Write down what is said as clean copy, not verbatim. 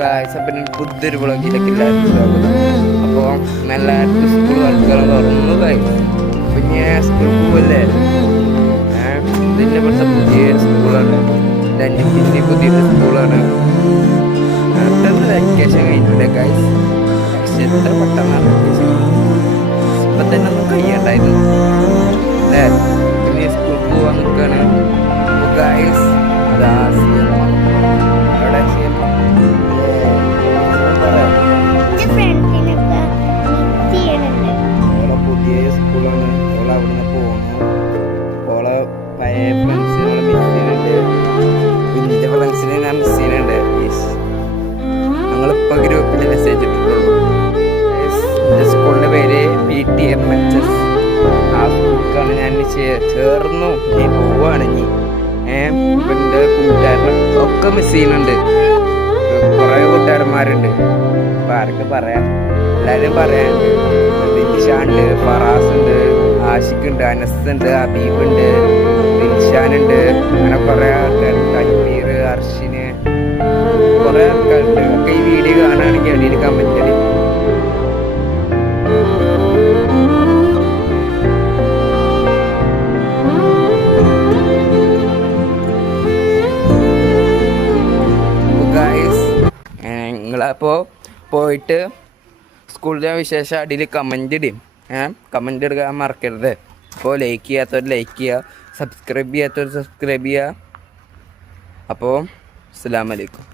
Guys, അപ്പം പുതിയൊരു വ്ളോഗിലേക്ക് എല്ലാവർക്കും സ്വാഗതം. അപ്പോൾ എല്ലാവർക്കും സ്കൂൾ കളിക്കാൻ തുറന്നു ഗായ്സ്. അപ്പം ഞാൻ സ്കൂളിൽ പോവല്ലേ, ഇതിൻ്റെ ഇവിടുത്തെ പുതിയ സ്കൂളാണ്, പിന്നെ പുതിയൊരു സ്കൂളാണ്. പെട്ടെന്ന് വെക്കേഷൻ കഴിഞ്ഞില്ല ഗായ്സ്. പക്ഷെ എത്ര പെട്ടെന്നാണ് വെക്കേഷൻ, ഇപ്പം തന്നെ ഒന്നും കഴിയണ്ടായിരുന്നു അല്ലേ. പിന്നെ സ്കൂളിൽ പോകാൻ നിൽക്കുകയാണ് ഗായ്സ്. പുതിയ സ്കൂളാണ്, ഓളെ അവിടുന്ന് പോകുന്നു. ഓളെ പഴയ ഫ്രണ്ട്സിനെ മിസ് ചെയ്യുന്നുണ്ട്, കുഞ്ഞിൻ്റെ ഫ്രണ്ട്സിനെ ഞാൻ മിസ് ചെയ്യുന്നുണ്ട്. ഞങ്ങളിപ്പോൾ ഗ്രൂപ്പിൽ മെസ്സേജ് ഇട്ടിട്ടുള്ളൂ. എൻ്റെ സ്കൂളിൻ്റെ പേര് PTMHS. ആ സ്കൂളിലേക്കാണ് ഞാൻ ചേർന്നു. നീ പോവുകയാണ് ഇനി. ഇപ്പം എൻ്റെ കൂട്ടുകാരനെ ഒക്കെ മിസ് ചെയ്യുന്നുണ്ട്. കുറേ കൂട്ടുകാരന്മാരുണ്ട്, അപ്പം ആർക്ക് പറയാം, എല്ലാവരും പറയാനുണ്ട്. ദിൽഷാനുണ്ട്, ഫറാസുണ്ട്, ആഷിഖുണ്ട്, അനസുണ്ട്, ഹബീബുണ്ട്, ദിൽഷാനുണ്ട്, അങ്ങനെ കുറേ ആൾക്കാരുണ്ട്. അജ്മീർ, അർഷിന്, കുറേ ആൾക്കാരുണ്ട്. ഒക്കെ ഈ വീഡിയോ കാണുകയാണെങ്കിൽ അടിയിൽ കമൻറ്റ് അടി. നിങ്ങളപ്പോൾ പോയിട്ട് സ്കൂളിലെ വിശേഷം അടിയിൽ കമൻ്റ് ഇടും. കമൻ്റ് എടുക്കാൻ മറക്കരുത്. അപ്പോൾ ലൈക്ക് ചെയ്യാത്തവർ ലൈക്ക് ചെയ്യുക, സബ്സ്ക്രൈബ് ചെയ്യാത്തവർ സബ്സ്ക്രൈബ് ചെയ്യുക. അപ്പോൾ അസ്സലാമു അലൈക്കും.